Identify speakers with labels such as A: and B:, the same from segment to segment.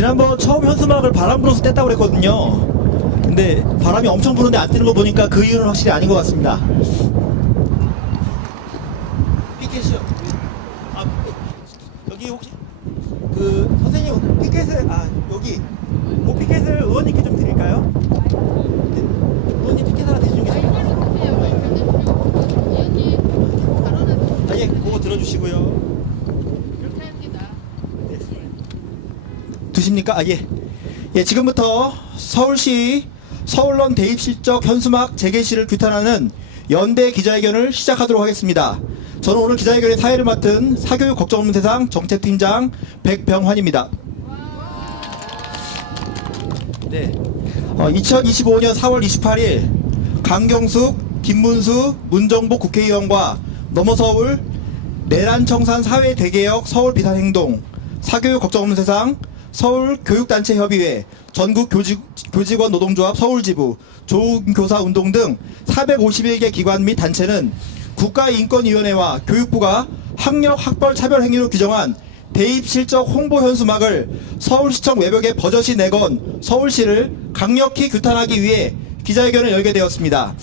A: 네, 지난번 처음 현수막을 바람 불어서 뗐다고 그랬거든요. 근데 바람이 엄청 부는데 안 뜨는 거 보니까 그 이유는 확실히 아닌 것 같습니다. 피켓이요. 아, 여기 혹시 그 선생님 피켓을 아 여기 그 피켓을 의원님께 좀 드릴까요? 네, 의원님 피켓 하나 대주는 게 좋을 것 같아요. 아, 예, 그거 들어주시고요. 두십니까? 아, 예. 예, 지금부터 서울시 서울론 대입 실적 현수막 재개시를 규탄하는 연대 기자회견을 시작하도록 하겠습니다. 저는 오늘 기자회견의 사회를 맡은 사교육 걱정 없는 세상 정책팀장 백병환입니다. 네. 어, 2025년 4월 28일 강경숙, 김문수, 문정복 국회의원과 넘어서울 내란청산 사회대개혁 서울 비상행동 사교육 걱정 없는 세상 서울교육단체협의회 전국교직, 교직원 노동조합 서울지부 조은교사운동 등 451개 기관 및 단체는 국가인권위원회와 교육부가 학력 학벌 차별 행위로 규정한 대입 실적 홍보 현수막을 서울시청 외벽에 버젓이 내건 서울시를 강력히 규탄하기 위해 기자회견을 열게 되었습니다.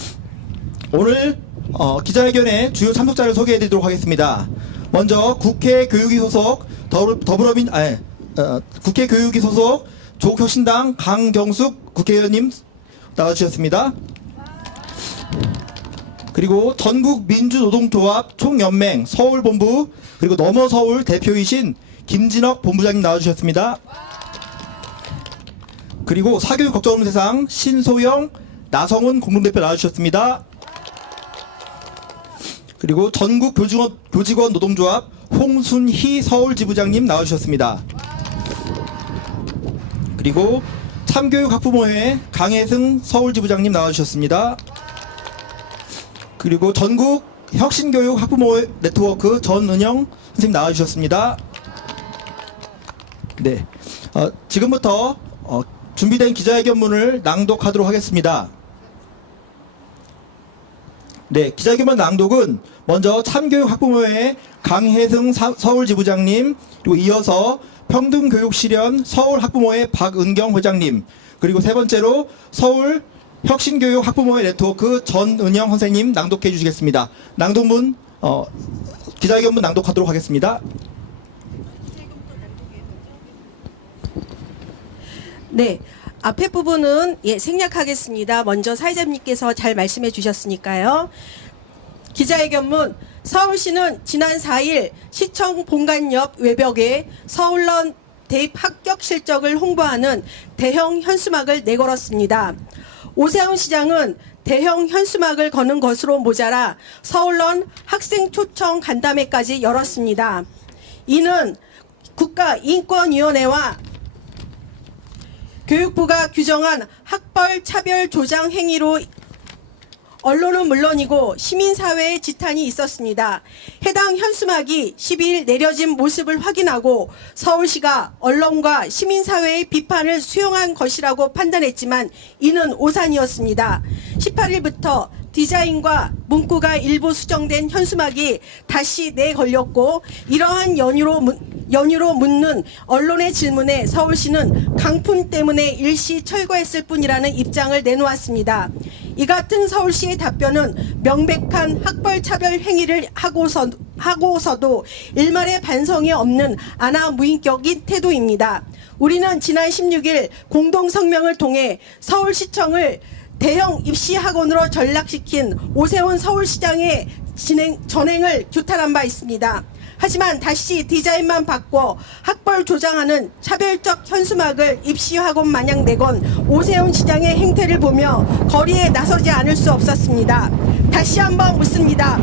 A: 오늘 어, 기자회견의 주요 참석자를 소개해드리도록 하겠습니다. 먼저 국회 교육위 소속 더불, 더불어민 아, 어, 국회 교육위 소속 조혁신당 강경숙 국회의원님 나와주셨습니다. 그리고 전국 민주노동조합 총연맹 서울본부 그리고 넘어 서울 대표이신 김진혁 본부장님 나와주셨습니다. 그리고 사교육 걱정 없는 세상 신소영 나성훈 공동대표 나와주셨습니다. 그리고 전국 교직원, 교직원 노동조합 홍순희 서울지부장님 나와주셨습니다. 그리고 참교육 학부모회 강혜승 서울지부장님 나와주셨습니다. 그리고 전국 혁신교육 학부모 네트워크 전은영 선생님 나와주셨습니다. 네, 어, 지금부터 어, 준비된 기자회견문을 낭독하도록 하겠습니다. 네, 기자회견문 낭독은 먼저 참교육 학부모회 강혜승 사- 서울지부장님 그리고 이어서 평등교육실현 서울학부모회 박은경 회장님 그리고 세 번째로 서울 혁신교육 학부모회 네트워크 전은영 선생님 낭독해 주시겠습니다. 낭독문 어, 기자회견문 낭독하도록 하겠습니다.
B: 네. 앞에 부분은 예, 생략하겠습니다. 먼저 사회자님께서 잘 말씀해 주셨으니까요. 기자회견문 서울시는 지난 4일 시청 본관 옆 외벽에 서울런 대입 합격 실적을 홍보하는 대형 현수막을 내걸었습니다. 오세훈 시장은 대형 현수막을 거는 것으로 모자라 서울런 학생 초청 간담회까지 열었습니다. 이는 국가인권위원회와 교육부가 규정한 학벌 차별 조장 행위로 언론은 물론이고 시민사회의 지탄이 있었습니다. 해당 현수막이 12일 내려진 모습을 확인하고 서울시가 언론과 시민사회의 비판을 수용한 것이라고 판단했지만 이는 오산이었습니다. 18일부터 디자인과 문구가 일부 수정된 현수막이 다시 내걸렸고 이러한 연유로 문- 연유로 묻는 언론의 질문에 서울시는 강풍 때문에 일시 철거했을 뿐이라는 입장을 내놓았습니다. 이 같은 서울시의 답변은 명백한 학벌 차별 행위를 하고서, 하고서도 일말의 반성이 없는 아나 무인격인 태도입니다. 우리는 지난 16일 공동성명을 통해 서울시청을 대형 입시학원으로 전락시킨 오세훈 서울시장의 진행, 전행을 규탄한 바 있습니다. 하지만 다시 디자인만 바꿔 학벌 조장하는 차별적 현수막을 입시학원 마냥 내건 오세훈 시장의 행태를 보며 거리에 나서지 않을 수 없었습니다. 다시 한번 묻습니다.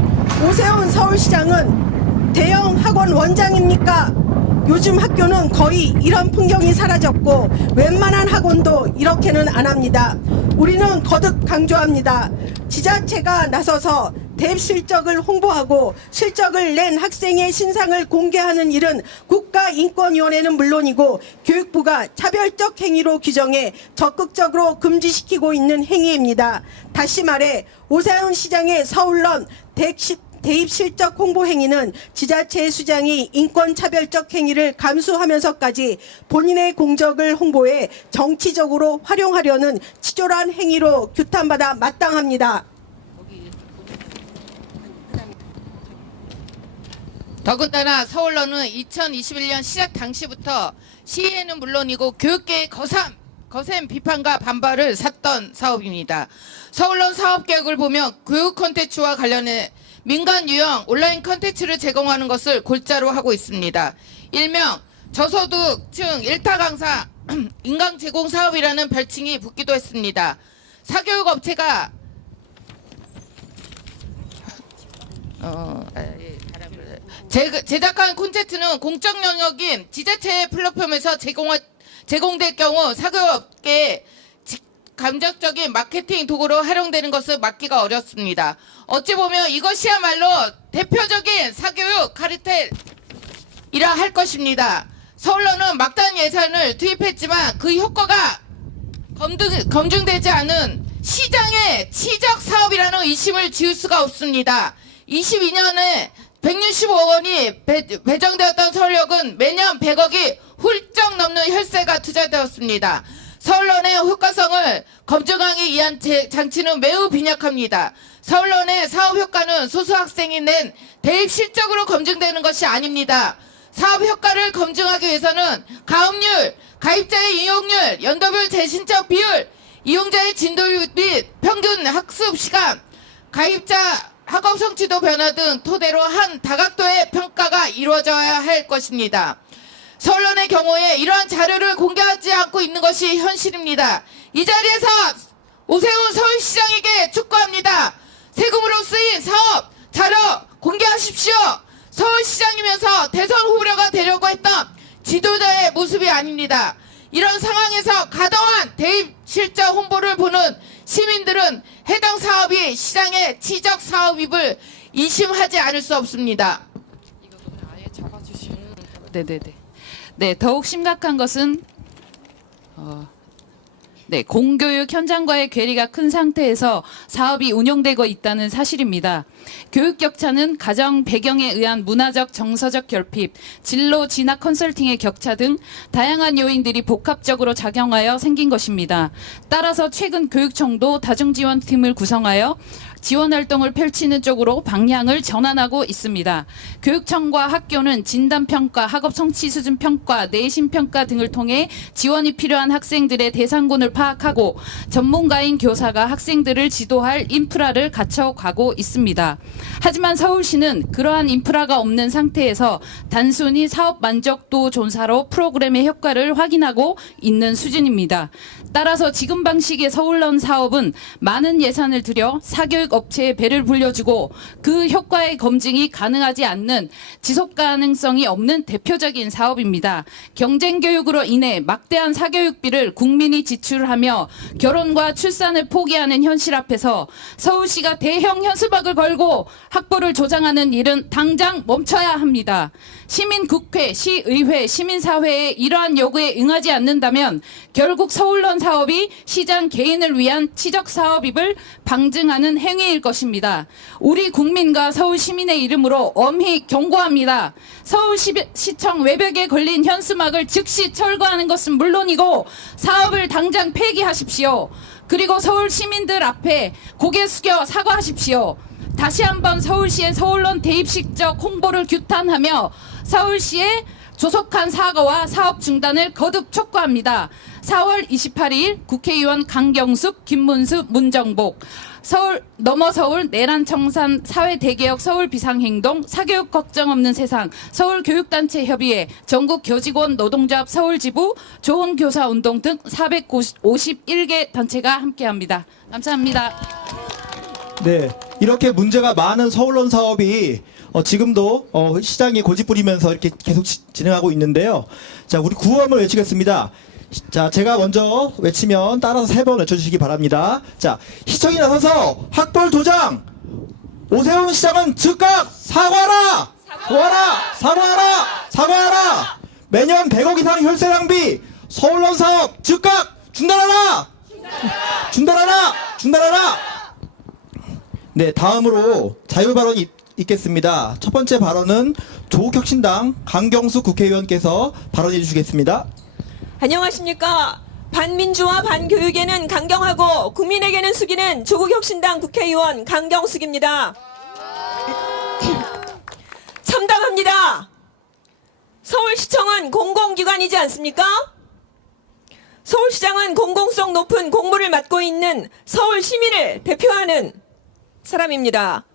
B: 오세훈 서울시장은 대형 학원 원장입니까? 요즘 학교는 거의 이런 풍경이 사라졌고 웬만한 학원도 이렇게는 안 합니다. 우리는 거듭 강조합니다. 지자체가 나서서 대입 실적을 홍보하고 실적을 낸 학생의 신상을 공개하는 일은 국가인권위원회는 물론이고 교육부가 차별적 행위로 규정해 적극적으로 금지시키고 있는 행위입니다. 다시 말해 오세훈 시장의 서울론 대입 대입 실적 홍보 행위는 지자체 수장이 인권 차별적 행위를 감수하면서까지 본인의 공적을 홍보해 정치적으로 활용하려는 치졸한 행위로 규탄받아 마땅합니다.
C: 더군다나 서울로는 2021년 시작 당시부터 시의회는 물론이고 교육계의 거삼, 거센 비판과 반발을 샀던 사업입니다. 서울론 사업 계획을 보면 교육 콘텐츠와 관련해 민간 유형 온라인 콘텐츠를 제공하는 것을 골자로 하고 있습니다. 일명 저소득층 일타 강사 인강 제공 사업이라는 별칭이 붙기도 했습니다. 사교육 업체가 어, 아, 예, 제, 제작한 콘텐츠는 공적 영역인 지자체의 플랫폼에서 제공 제공될 경우 사교업계에 직- 감정적인 마케팅 도구로 활용되는 것을 막기가 어렵습니다. 어찌 보면 이것이야말로 대표적인 사교육 카르텔이라 할 것입니다. 서울로는 막단 예산을 투입했지만 그 효과가 검증, 검증되지 않은 시장의 치적 사업이라는 의심을 지울 수가 없습니다. 22년에 165억 원이 배, 배정되었던 서울역은 매년 100억이 훌쩍 넘는 혈세가 투자되었습니다. 서울론의 효과성을 검증하기 위한 제- 장치는 매우 빈약합니다. 서울론의 사업 효과는 소수 학생이 낸 대입 실적으로 검증되는 것이 아닙니다. 사업 효과를 검증하기 위해서는 가업률, 가입자의 이용률, 연도별 재신청 비율, 이용자의 진도율 및 평균 학습 시간, 가입자 학업 성취도 변화 등 토대로 한 다각도의 평가가 이루어져야 할 것입니다. 서울론의 경우에 이러한 자료를 공개하지 않고 있는 것이 현실입니다. 이 자리에서 오세훈 서울시장에게 촉구합니다. 세금으로 쓰인 사업 자료 공개하십시오. 서울시장이면서 대선 후보자가 되려고 했던 지도자의 모습이 아닙니다. 이런 상황에서 가동한 대입 실적 홍보를 보는 시민들은 해당 사업이 시장의 치적 사업임을 의심하지 않을 수 없습니다.
D: 네네네. 네, 더욱 심각한 것은 어, 네, 공교육 현장과의 괴리가 큰 상태에서 사업이 운영되고 있다는 사실입니다. 교육 격차는 가정 배경에 의한 문화적 정서적 결핍, 진로 진학 컨설팅의 격차 등 다양한 요인들이 복합적으로 작용하여 생긴 것입니다. 따라서 최근 교육청도 다중지원팀을 구성하여 지원 활동을 펼치는 쪽으로 방향을 전환하고 있습니다. 교육청과 학교는 진단평가, 학업 성취 수준 평가, 내신 평가 등을 통해 지원이 필요한 학생들의 대상군을 파악하고 전문가인 교사가 학생들을 지도할 인프라를 갖춰가고 있습니다. 하지만 서울시는 그러한 인프라가 없는 상태에서 단순히 사업 만족도 조사로 프로그램의 효과를 확인하고 있는 수준입니다. 따라서 지금 방식의 서울런 사업은 많은 예산을 들여 사교육 업체에 배를 불려주고 그 효과의 검증이 가능하지 않는 지속 가능성이 없는 대표적인 사업입니다. 경쟁 교육으로 인해 막대한 사교육비를 국민이 지출하며 결혼과 출산을 포기하는 현실 앞에서 서울시가 대형 현수막을 걸고 학보를 조장하는 일은 당장 멈춰야 합니다. 시민국회, 시의회, 시민사회의 이러한 요구에 응하지 않는다면 결국 서울론 사업이 시장 개인을 위한 치적 사업임을 방증하는 행위 일 것입니다. 우리 국민과 서울 시민의 이름으로 엄히 경고합니다. 서울시청 외벽에 걸린 현수막을 즉시 철거하는 것은 물론이고 사업을 당장 폐기하십시오. 그리고 서울 시민들 앞에 고개 숙여 사과하십시오. 다시 한번 서울시의 서울론 대입식적 홍보를 규탄하며 서울시의 조속한 사과와 사업 중단을 거듭 촉구합니다. 4월 28일 국회의원 강경숙, 김문수, 문정복 서울 넘어 서울 내란 청산 사회 대개혁 서울 비상행동 사교육 걱정 없는 세상 서울 교육단체 협의회 전국 교직원 노동조합 서울 지부 좋은 교사 운동 등 451개 단체가 함께합니다. 감사합니다.
A: 네, 이렇게 문제가 많은 서울론 사업이 어, 지금도 어, 시장에 고집 부리면서 이렇게 계속 지- 진행하고 있는데요. 자, 우리 구호함을 외치겠습니다. 자, 제가 먼저 외치면 따라서 세 번 외쳐주시기 바랍니다. 자, 시청이 나서서 학벌 도장! 오세훈 시장은 즉각 사과하라! 사과하라! 사과하라! 사과하라! 매년 100억 이상 혈세 낭비! 서울론 사업 즉각 중단하라! 중단하라! 중단하라! 네, 다음으로 자유 발언이 있겠습니다. 첫 번째 발언은 조국혁신당 강경수 국회의원께서 발언해 주시겠습니다.
E: 안녕하십니까. 반민주와 반교육에는 강경하고 국민에게는 숙이는 조국혁신당 국회의원 강경숙입니다. 참담합니다. 서울시청은 공공기관이지 않습니까? 서울시장은 공공성 높은 공무를 맡고 있는 서울 시민을 대표하는 사람입니다.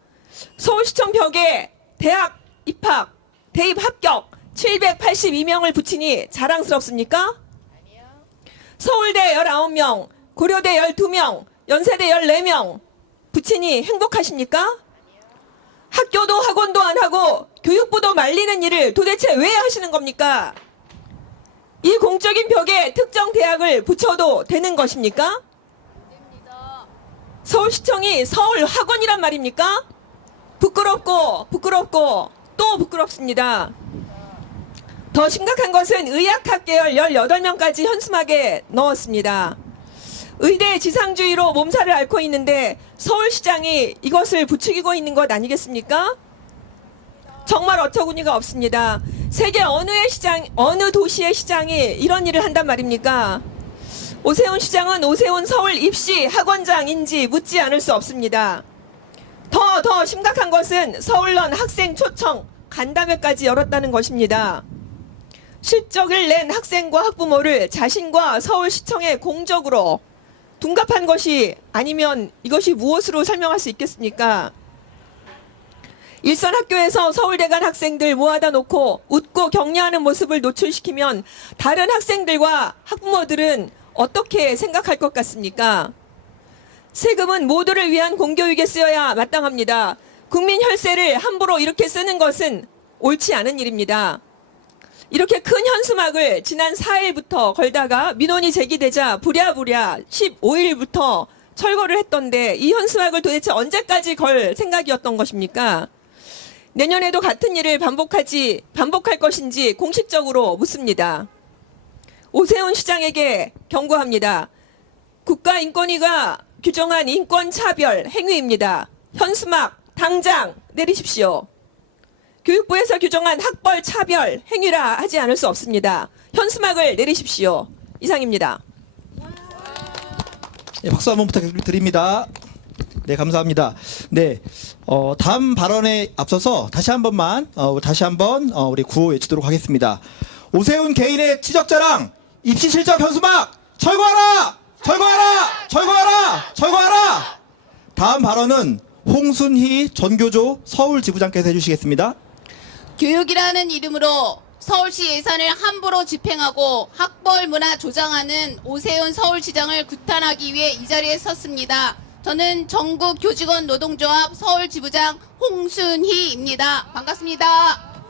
E: 서울시청 벽에 대학 입학, 대입 합격 782명을 붙이니 자랑스럽습니까? 서울대 19명, 고려대 12명, 연세대 14명 붙이니 행복하십니까? 학교도 학원도 안 하고 교육부도 말리는 일을 도대체 왜 하시는 겁니까? 이 공적인 벽에 특정 대학을 붙여도 되는 것입니까? 서울시청이 서울 학원이란 말입니까? 부끄럽고 부끄럽고 또 부끄럽습니다. 더 심각한 것은 의학학 계열 18명까지 현수막에 넣었습니다. 의대 지상주의로 몸살을 앓고 있는데 서울시장이 이것을 부추기고 있는 것 아니겠습니까? 정말 어처구니가 없습니다. 세계 어느의 시장, 어느 도시의 시장이 이런 일을 한단 말입니까? 오세훈 시장은 오세훈 서울 입시 학원장인지 묻지 않을 수 없습니다. 더, 더 심각한 것은 서울런 학생 초청 간담회까지 열었다는 것입니다. 실적을 낸 학생과 학부모를 자신과 서울시청에 공적으로 둔갑한 것이 아니면 이것이 무엇으로 설명할 수 있겠습니까? 일선 학교에서 서울대 간 학생들 모아다 놓고 웃고 격려하는 모습을 노출시키면 다른 학생들과 학부모들은 어떻게 생각할 것 같습니까? 세금은 모두를 위한 공교육에 쓰여야 마땅합니다. 국민 혈세를 함부로 이렇게 쓰는 것은 옳지 않은 일입니다. 이렇게 큰 현수막을 지난 4일부터 걸다가 민원이 제기되자 부랴부랴 15일부터 철거를 했던데 이 현수막을 도대체 언제까지 걸 생각이었던 것입니까? 내년에도 같은 일을 반복하지 반복할 것인지 공식적으로 묻습니다. 오세훈 시장에게 경고합니다. 국가인권위가 규정한 인권차별 행위입니다. 현수막 당장 내리십시오. 교육부에서 규정한 학벌 차별 행위라 하지 않을 수 없습니다. 현수막을 내리십시오. 이상입니다.
A: 네, 박수 한번 부탁드립니다. 네, 감사합니다. 네, 어, 다음 발언에 앞서서 다시 한 번만, 어, 다시 한 번, 어, 우리 구호 외치도록 하겠습니다. 오세훈 개인의 치적자랑 입시 실적 현수막 철거하라! 철거하라! 철거하라! 철거하라! 다음 발언은 홍순희 전교조 서울 지부장께서 해주시겠습니다.
F: 교육이라는 이름으로 서울시 예산을 함부로 집행하고 학벌 문화 조장하는 오세훈 서울시장을 구탄하기 위해 이 자리에 섰습니다. 저는 전국 교직원 노동조합 서울지부장 홍순희입니다. 반갑습니다.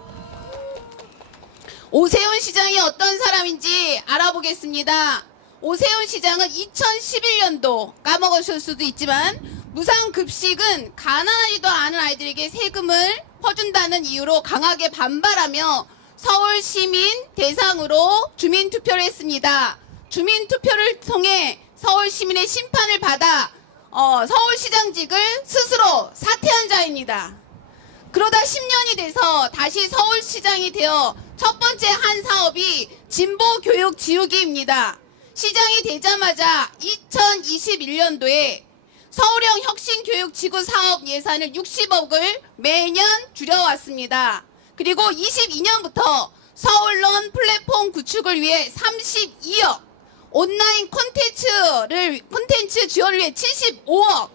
F: 오세훈 시장이 어떤 사람인지 알아보겠습니다. 오세훈 시장은 2011년도 까먹으실 수도 있지만 무상급식은 가난하지도 않은 아이들에게 세금을 퍼준다는 이유로 강하게 반발하며 서울 시민 대상으로 주민 투표를 했습니다. 주민 투표를 통해 서울 시민의 심판을 받아 어, 서울시장직을 스스로 사퇴한 자입니다. 그러다 10년이 돼서 다시 서울시장이 되어 첫 번째 한 사업이 진보 교육 지우기입니다. 시장이 되자마자 2021년도에 서울형 혁신교육 지구 사업 예산을 60억을 매년 줄여왔습니다. 그리고 22년부터 서울론 플랫폼 구축을 위해 32억, 온라인 콘텐츠를 콘텐츠 지원을 위해 75억,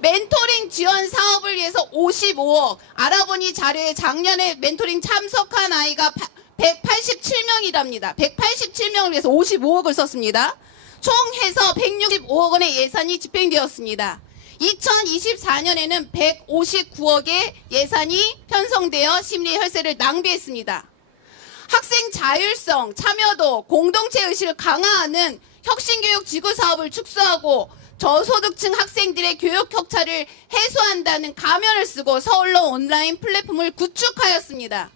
F: 멘토링 지원 사업을 위해서 55억. 알아보니 자료에 작년에 멘토링 참석한 아이가 187명이랍니다. 187명을 위해서 55억을 썼습니다. 총 해서 165억 원의 예산이 집행되었습니다. 2024년에는 159억의 예산이 편성되어 심리 혈세를 낭비했습니다. 학생 자율성, 참여도, 공동체 의식을 강화하는 혁신교육 지구 사업을 축소하고 저소득층 학생들의 교육 격차를 해소한다는 가면을 쓰고 서울로 온라인 플랫폼을 구축하였습니다.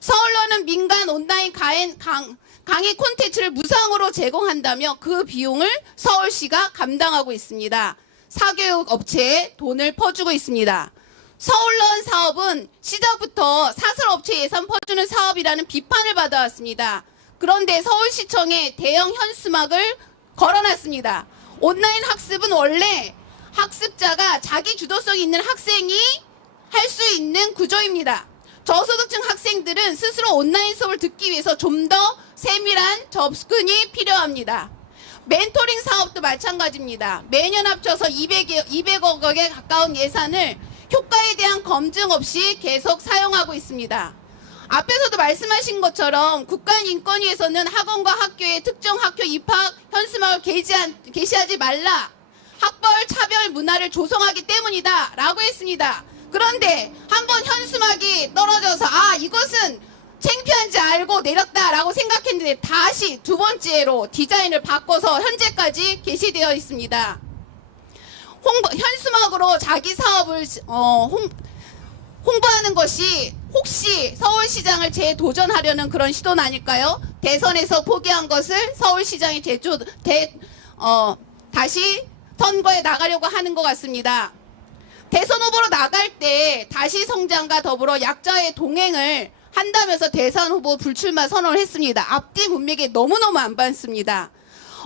F: 서울로는 민간 온라인 가엔, 강, 강의 콘텐츠를 무상으로 제공한다며 그 비용을 서울시가 감당하고 있습니다. 사교육 업체에 돈을 퍼주고 있습니다. 서울런 사업은 시작부터 사설업체 예산 퍼주는 사업이라는 비판을 받아왔습니다. 그런데 서울시청에 대형 현수막을 걸어놨습니다. 온라인 학습은 원래 학습자가 자기 주도성 있는 학생이 할 수 있는 구조입니다. 저소득층 학생들은 스스로 온라인 수업을 듣기 위해서 좀 더 세밀한 접근이 필요합니다. 멘토링 사업도 마찬가지입니다. 매년 합쳐서 200여, 200억 원에 가까운 예산을 효과에 대한 검증 없이 계속 사용하고 있습니다. 앞에서도 말씀하신 것처럼 국가인권위에서는 학원과 학교의 특정 학교 입학 현수막을 게시한, 게시하지 말라. 학벌 차별 문화를 조성하기 때문이다. 라고 했습니다. 그런데 한번 현수막이 떨어져서 아, 이것은 창피한지 알고 내렸다라고 생각했는데 다시 두 번째로 디자인을 바꿔서 현재까지 게시되어 있습니다. 홍보, 현수막으로 자기 사업을 어, 홍, 홍보하는 것이 혹시 서울시장을 재도전하려는 그런 시도는 아닐까요? 대선에서 포기한 것을 서울시장이 재조, 대, 어, 다시 선거에 나가려고 하는 것 같습니다. 대선 후보로 나갈 때 다시 성장과 더불어 약자의 동행을 한다면서 대선 후보 불출마 선언을 했습니다. 앞뒤 문맥에 너무너무 안 받습니다.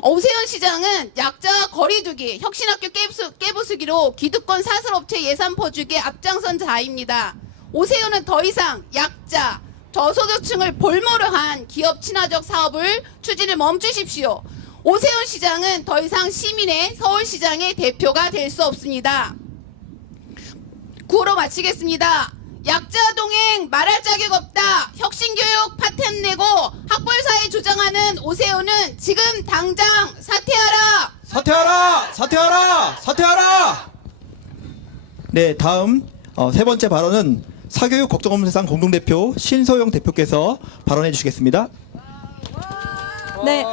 F: 오세훈 시장은 약자 거리두기, 혁신학교 깨부수, 깨부수기로 기득권 사설업체 예산 퍼주기에 앞장선 자입니다. 오세훈은 더 이상 약자, 저소득층을 볼모로 한 기업 친화적 사업을 추진을 멈추십시오. 오세훈 시장은 더 이상 시민의 서울시장의 대표가 될 수 없습니다. 구호로 마치겠습니다. 약자 동행 말할 자격 없다. 혁신교육 파템 내고 학벌사에 주장하는 오세훈은 지금 당장 사퇴하라.
A: 사퇴하라! 사퇴하라! 사퇴하라! 네, 다음 어, 세 번째 발언은 사교육 걱정 없는 세상 공동대표 신소영 대표께서 발언해 주시겠습니다.
G: 네.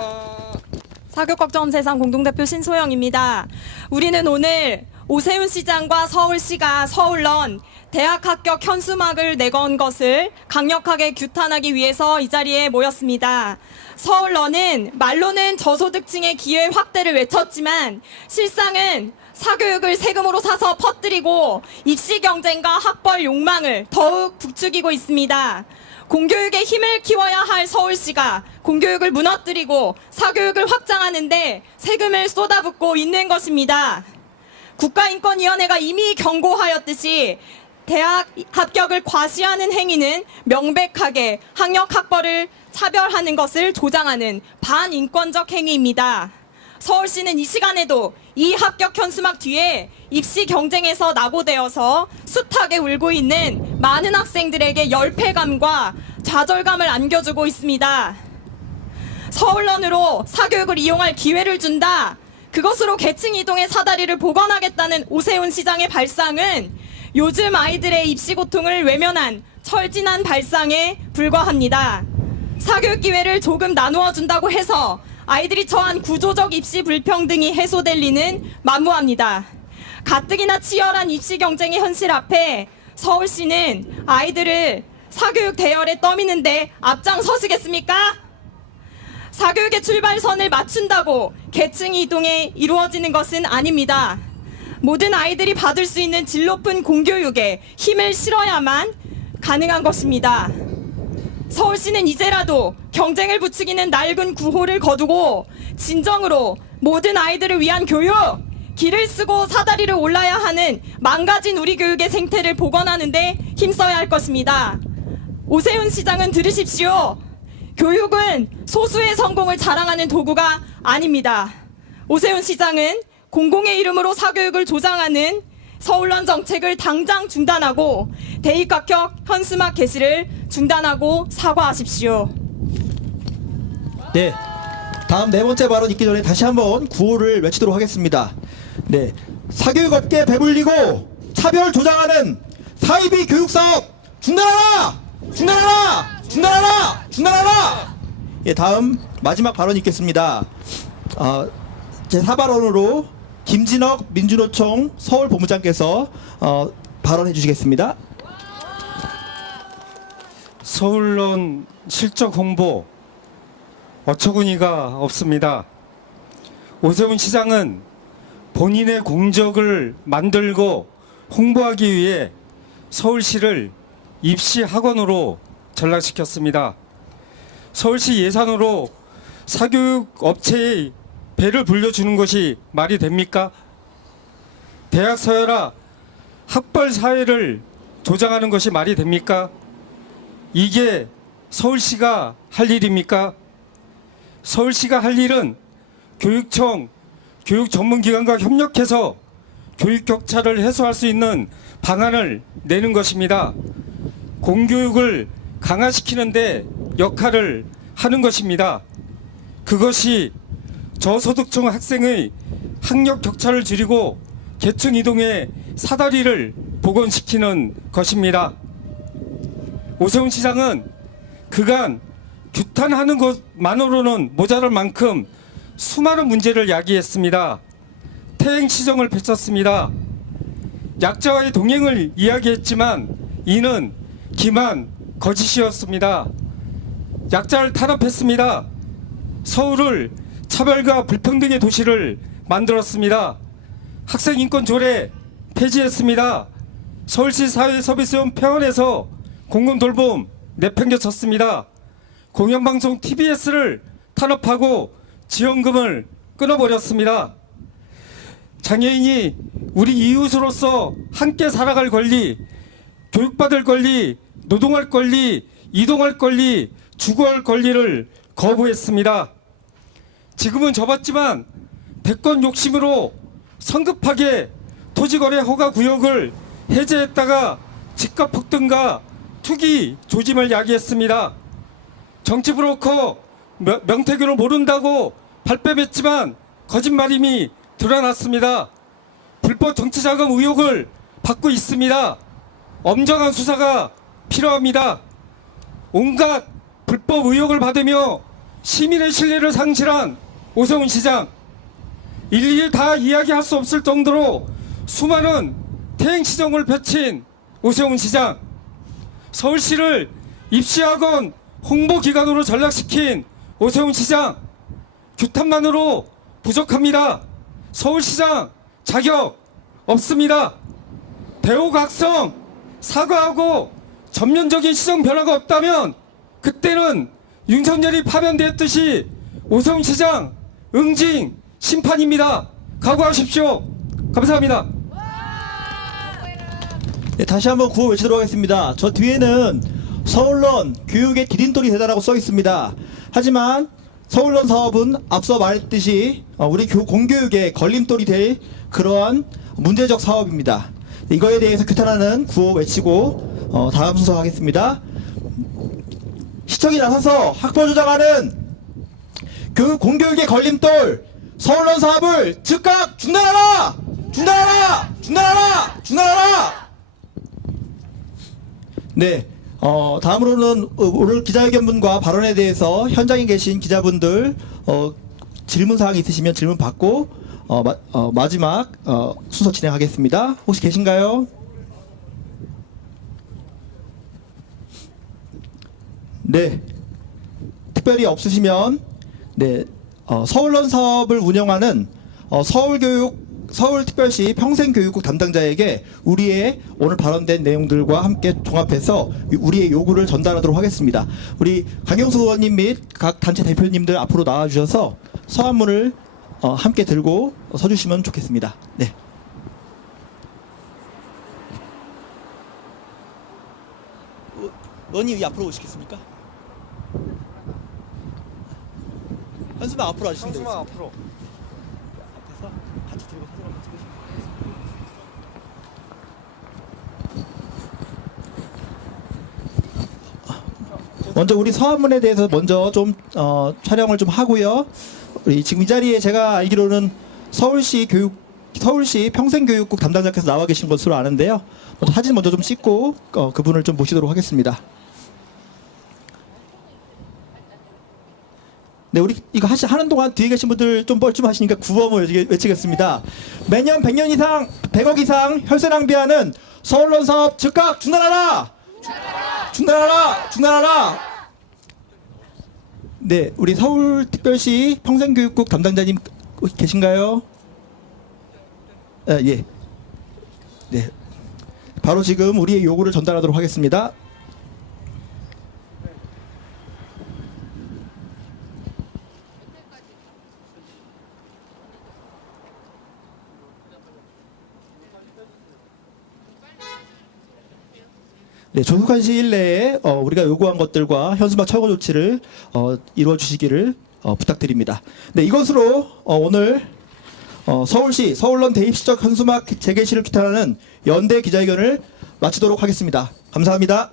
G: 사교육 걱정 세상 공동대표 신소영입니다. 우리는 오늘 오세훈 시장과 서울시가 서울런 대학 합격 현수막을 내건 것을 강력하게 규탄하기 위해서 이 자리에 모였습니다. 서울런은 말로는 저소득층의 기회 확대를 외쳤지만 실상은 사교육을 세금으로 사서 퍼뜨리고 입시 경쟁과 학벌 욕망을 더욱 부추기고 있습니다. 공교육의 힘을 키워야 할 서울시가 공교육을 무너뜨리고 사교육을 확장하는데 세금을 쏟아붓고 있는 것입니다. 국가인권위원회가 이미 경고하였듯이 대학 합격을 과시하는 행위는 명백하게 학력 학벌을 차별하는 것을 조장하는 반인권적 행위입니다. 서울시는 이 시간에도 이 합격 현수막 뒤에 입시 경쟁에서 낙오되어서 숱하게 울고 있는 많은 학생들에게 열패감과 좌절감을 안겨주고 있습니다. 서울런으로 사교육을 이용할 기회를 준다. 그것으로 계층 이동의 사다리를 복원하겠다는 오세훈 시장의 발상은 요즘 아이들의 입시 고통을 외면한 철진한 발상에 불과합니다. 사교육 기회를 조금 나누어 준다고 해서 아이들이 처한 구조적 입시 불평등이 해소될 리는 만무합니다. 가뜩이나 치열한 입시 경쟁의 현실 앞에 서울시는 아이들을 사교육 대열에 떠미는데 앞장서시겠습니까? 사교육의 출발선을 맞춘다고 계층 이동이 이루어지는 것은 아닙니다. 모든 아이들이 받을 수 있는 질 높은 공교육에 힘을 실어야만 가능한 것입니다. 서울시는 이제라도 경쟁을 부추기는 낡은 구호를 거두고 진정으로 모든 아이들을 위한 교육, 길을 쓰고 사다리를 올라야 하는 망가진 우리 교육의 생태를 복원하는데 힘써야 할 것입니다. 오세훈 시장은 들으십시오. 교육은 소수의 성공을 자랑하는 도구가 아닙니다. 오세훈 시장은 공공의 이름으로 사교육을 조장하는 서울런 정책을 당장 중단하고 대입합격 현수막 게시를 중단하고 사과하십시오.
A: 네. 다음 네 번째 발언 있기 전에 다시 한번 구호를 외치도록 하겠습니다. 네. 사교육 업계 배불리고 차별 조장하는 사이비 교육 사업 중단하라! 중단하라! 중단하라! 중단하라! 예, 다음 마지막 발언 있겠습니다. 어, 제 4발언으로 김진혁 민주노총 서울 본부장께서 어, 발언해 주시겠습니다.
H: 서울론 실적 홍보 어처구니가 없습니다. 오세훈 시장은 본인의 공적을 만들고 홍보하기 위해 서울시를 입시 학원으로 전락시켰습니다. 서울시 예산으로 사교육 업체의 배를 불려주는 것이 말이 됩니까? 대학 서열화 학벌 사회를 조장하는 것이 말이 됩니까? 이게 서울시가 할 일입니까? 서울시가 할 일은 교육청, 교육 전문기관과 협력해서 교육 격차를 해소할 수 있는 방안을 내는 것입니다. 공교육을 강화시키는데 역할을 하는 것입니다. 그것이 저소득층 학생의 학력 격차를 줄이고 계층 이동의 사다리를 복원시키는 것입니다. 오세훈 시장은 그간 규탄하는 것만으로는 모자랄 만큼 수많은 문제를 야기했습니다. 태행 시정을 펼쳤습니다. 약자와의 동행을 이야기했지만 이는 기만 거짓이었습니다. 약자를 탄압했습니다. 서울을 차별과 불평등의 도시를 만들었습니다. 학생 인권 조례 폐지했습니다. 서울시 사회서비스원 폐원에서 공공 돌봄 내팽겨쳤습니다. 공영방송 TBS를 탄압하고 지원금을 끊어버렸습니다. 장애인이 우리 이웃으로서 함께 살아갈 권리, 교육받을 권리, 노동할 권리, 이동할 권리, 주거할 권리를 거부했습니다. 지금은 접었지만 대권 욕심으로 성급하게 토지거래 허가 구역을 해제했다가 집값 폭등과 투기 조짐을 야기했습니다. 정치 브로커 명- 명태균을 모른다고 발뺌했지만 거짓말임이 드러났습니다. 불법 정치자금 의혹을 받고 있습니다. 엄정한 수사가 필요합니다. 온갖 불법 의혹을 받으며 시민의 신뢰를 상실한 오세훈 시장 일일이 다 이야기할 수 없을 정도로 수많은 태행 시정을 펼친 오세훈 시장 서울시를 입시학원 홍보기관으로 전락시킨 오세훈 시장 규탄만으로 부족합니다. 서울시장 자격 없습니다. 대우각성 사과하고 전면적인 시정 변화가 없다면 그때는 윤석열이 파면됐듯이 오세훈 시장 응징 심판입니다. 각오하십시오. 감사합니다.
A: 네, 다시 한번 구호 외치도록 하겠습니다. 저 뒤에는 서울론 교육의 디딤돌이 되다라고 써 있습니다. 하지만 서울론 사업은 앞서 말했듯이 어, 우리 교- 공교육의 걸림돌이 될 그러한 문제적 사업입니다. 이거에 대해서 규탄하는 구호 외치고 어, 다음 순서 하겠습니다. 시청이 나서서 학벌 조장하는 그 공교육의 걸림돌 서울론 사업을 즉각 중단하라! 중단하라! 중단하라! 중단하라! 네. 어, 다음으로는 어, 오늘 기자회견문과 발언에 대해서 현장에 계신 기자분들 어, 질문 사항 있으시면 질문 받고 어, 마, 어, 마지막 어, 순서 진행하겠습니다. 혹시 계신가요? 네. 특별히 없으시면 네. 어, 서울론 사업을 운영하는 어, 서울교육 서울특별시 평생교육국 담당자에게 우리의 오늘 발언된 내용들과 함께 종합해서 우리의 요구를 전달하도록 하겠습니다. 우리 강경수 의원님 및 각 단체 대표님들 앞으로 나와주셔서 서한문을 어, 함께 들고 서주시면 좋겠습니다. 네. 의원님 앞으로 오시겠습니까? 한수만 앞으로 와주시면 되겠습니다.
H: 앞으로.
A: 앞에서 같이 들고 사진 한번 찍으시면 먼저 우리 서한문에 대해서 먼저 좀 어, 촬영을 좀 하고요. 우리 지금 이 자리에 제가 알기로는 서울시 교육 서울시 평생교육국 담당자께서 나와 계신 것으로 아는데요. 사진 먼저 좀 찍고 어, 그분을 좀 모시도록 하겠습니다. 네, 우리 이거 하시, 하는 동안 뒤에 계신 분들 좀 뻘쭘하시니까 구호모 외치겠습니다. 매년 100년 이상, 100억 이상 혈세 낭비하는 서울론 사업 즉각 중단하라! 중단하라! 중단하라! 네, 우리 서울특별시 평생교육국 담당자님 계신가요? 아, 예. 네. 바로 지금 우리의 요구를 전달하도록 하겠습니다. 네, 조속한 시일 내에 어, 우리가 요구한 것들과 현수막 철거 조치를 어, 이루어 주시기를 어, 부탁드립니다. 네, 이것으로 어, 오늘 어, 서울시 서울론 대입시적 현수막 재개시를 규탄하는 연대 기자회견을 마치도록 하겠습니다. 감사합니다.